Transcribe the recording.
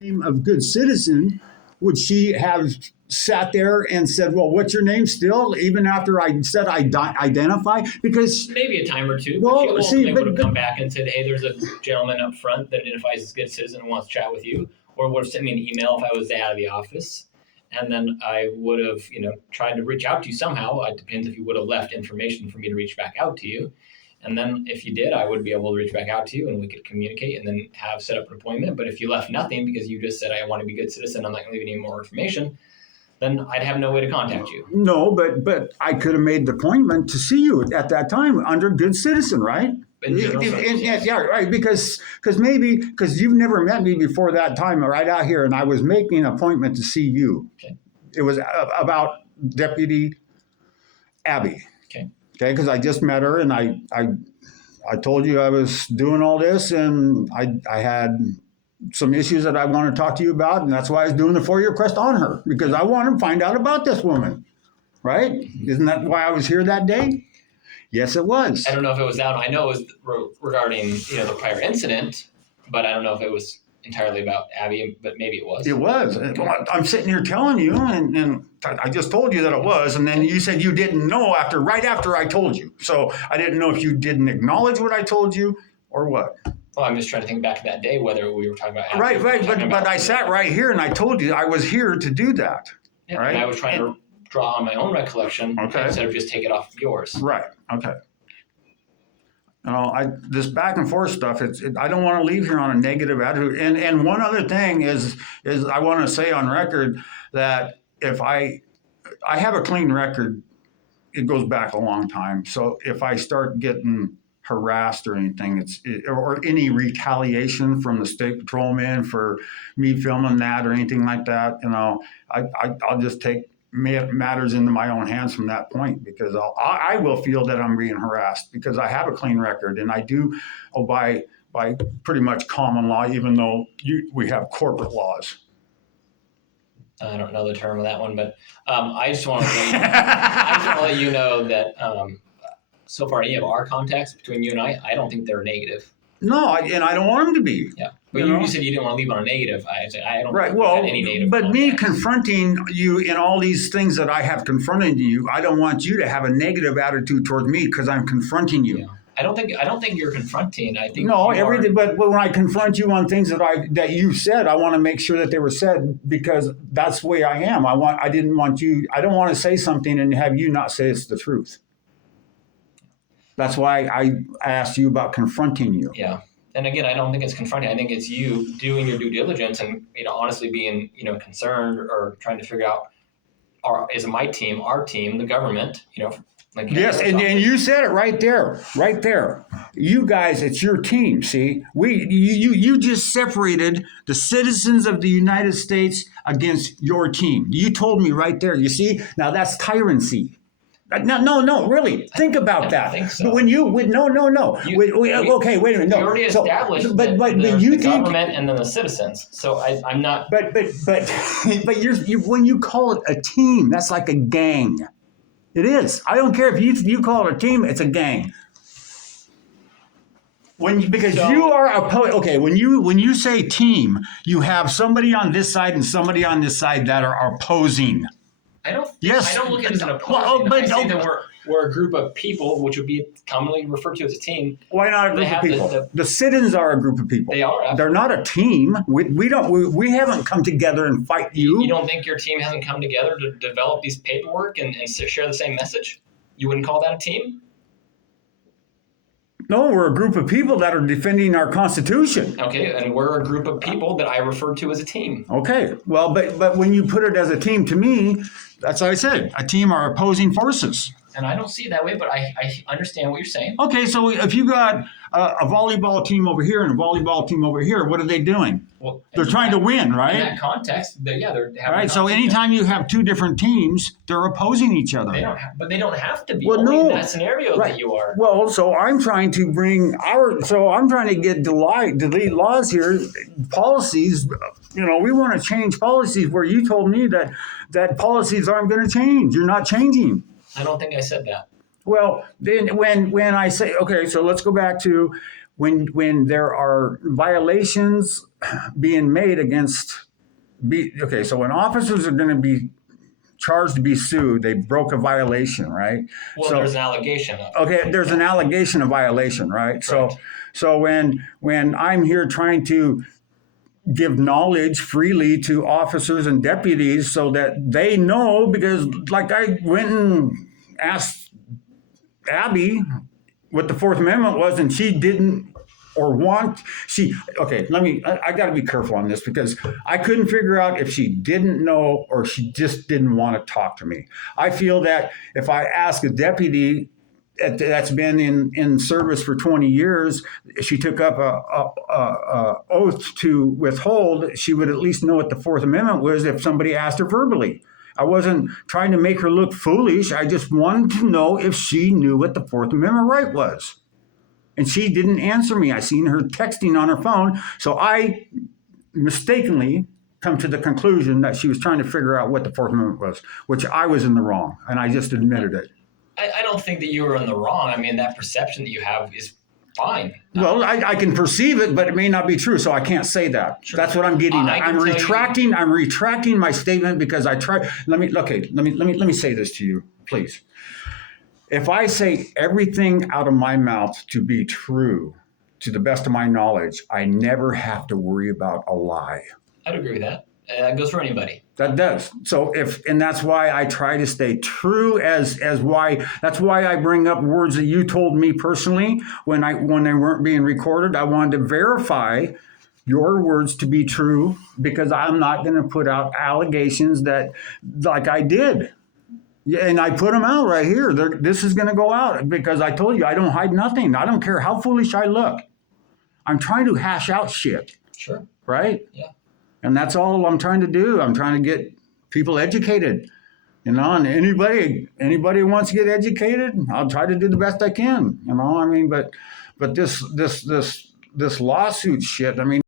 Name of good citizen, would she have sat there and said, "Well, what's your name?" Still, even after I said identify, because Maybe a time or two, but she well, see, ultimately would have come back and said, "Hey, there's a gentleman up front that identifies as a good citizen and wants to chat with you," or would have sent me an email if I was out of the office, and then I would have, tried to reach out to you somehow. It depends if you would have left information for me to reach back out to you. And then if you did, I would be able to reach back out to you and we could communicate and then have set up an appointment. But if you left nothing because you just said, I want to be a good citizen, I'm not going to leave any more information, then I'd have no way to contact you. no, but I could have made the appointment to see you at that time under good citizen, right? Yeah, right. Because you've never met me before that time, right out here, and I was making an appointment to see you. Okay. It was about Deputy Abby. Okay. Okay, because I just met her, and I told you I was doing all this, and I had some issues that I want to talk to you about, and that's why I was doing the FOIA request on her, because I want to find out about this woman, right? Isn't that why I was here that day? Yes, it was. I don't know if it was that. I know it was regarding the prior incident, but I don't know if it was entirely about Abby, but maybe it was. It was. I'm sitting here telling you, and I just told you that it was, and then you said you didn't know right after I told you. So I didn't know if you didn't acknowledge what I told you or what. Well, I'm just trying to think back to that day, whether we were talking about Abby. Right. But I sat right here and I told you I was here to do that. Yeah, right? And I was trying to draw on my own recollection instead of just take it off of yours. Right. Okay. This back and forth stuff. I don't want to leave here on a negative attitude. And one other thing is I want to say on record that if I have a clean record, it goes back a long time. So if I start getting harassed or anything, or any retaliation from the state patrolman for me filming that or anything like that, I'll just take matters into my own hands from that point, because I will feel that I'm being harassed because I have a clean record and I do obey by pretty much common law, even though we have corporate laws. I don't know the term of that one, but I just want to let you know that so far any of our contacts between you and I don't think they're negative. No, and I don't want them to be. Yeah, but you said you didn't want to leave on a negative. I don't. Right. Well, any negative. But contacts. Me confronting you in all these things that I have confronted you, I don't want you to have a negative attitude towards me because I'm confronting you. Yeah. I don't think you're confronting. I think everything. But when I confront you on things that you said, I want to make sure that they were said, because that's the way I am. I don't want to say something and have you not say it's the truth. That's why I asked you about confronting you. Yeah. And again, I don't think it's confronting. I think it's you doing your due diligence and, honestly being, concerned or trying to figure out, is my team, our team, the government, Yes, and you said it right there. You guys, it's your team. See, you just separated the citizens of the United States against your team. You told me right there. You see, now that's tyranny. No, really. Think about that. I think so. But no. Okay, wait a minute. No. You already established but you think government and then the citizens. So I'm not. But you when you call it a team, that's like a gang. It is. I don't care if you call it a team. It's a gang. When you say team, you have somebody on this side and somebody on this side that are opposing. I don't look at it as an opposing. I say that we're a group of people, which would be commonly referred to as a team. Why not a group of people? The citizens are a group of people. They are. They're not a team. We haven't come together and fight you. You don't think your team hasn't come together to develop these paperwork and share the same message? You wouldn't call that a team? No, we're a group of people that are defending our Constitution. Okay, and we're a group of people that I refer to as a team. Okay, well, but when you put it as a team, to me, that's what I said. A team are opposing forces. And I don't see it that way, but I understand what you're saying. Okay, so if you got a volleyball team over here and a volleyball team over here, what are they doing? Well, they're trying to win, right? In that context, they're having right. So anytime you have two different teams, they're opposing each other. But they don't have to be. Well, no. In that scenario that you are. Well, so I'm trying to get delete laws here, policies. We want to change policies where you told me that policies aren't going to change. You're not changing. I don't think I said that. Well, then when I say, okay, so let's go back to when there are violations being made against, okay, so when officers are going to be charged to be sued, they broke a violation, right? Well, So- there's an allegation. Okay, there's an allegation of violation, right? Correct. So when I'm here trying to give knowledge freely to officers and deputies so that they know, because like I went and asked Abby what the Fourth Amendment was, and she didn't or want she okay I got to be careful on this because I couldn't figure out if she didn't know or she just didn't want to talk to me. I feel that if I ask a deputy that's been in service for 20 years, she took up a oath to withhold, she would at least know what the Fourth Amendment was if somebody asked her verbally. I wasn't trying to make her look foolish. I just wanted to know if she knew what the Fourth Amendment right was. And she didn't answer me. I seen her texting on her phone. So I mistakenly come to the conclusion that she was trying to figure out what the Fourth Amendment was, which I was in the wrong. And I just admitted it. I don't think that you were in the wrong. I mean, that perception that you have is fine. Well, I can perceive it, but it may not be true, so I can't say that. Sure. That's what I'm getting I at. can I'm retracting my statement because I tried. Let me say this to you, please. If I say everything out of my mouth to be true, to the best of my knowledge, I never have to worry about a lie. I'd agree with that. That goes for anybody. That does. So and that's why I try to stay true that's why I bring up words that you told me personally when they weren't being recorded. I wanted to verify your words to be true because I'm not going to put out allegations that like I did. Yeah, and I put them out right here. This is going to go out because I told you I don't hide nothing. I don't care how foolish I look. I'm trying to hash out shit. Sure. Right? Yeah. And that's all I'm trying to do. I'm trying to get people educated, and anybody who wants to get educated, I'll try to do the best I can, I mean, but this lawsuit shit, I mean,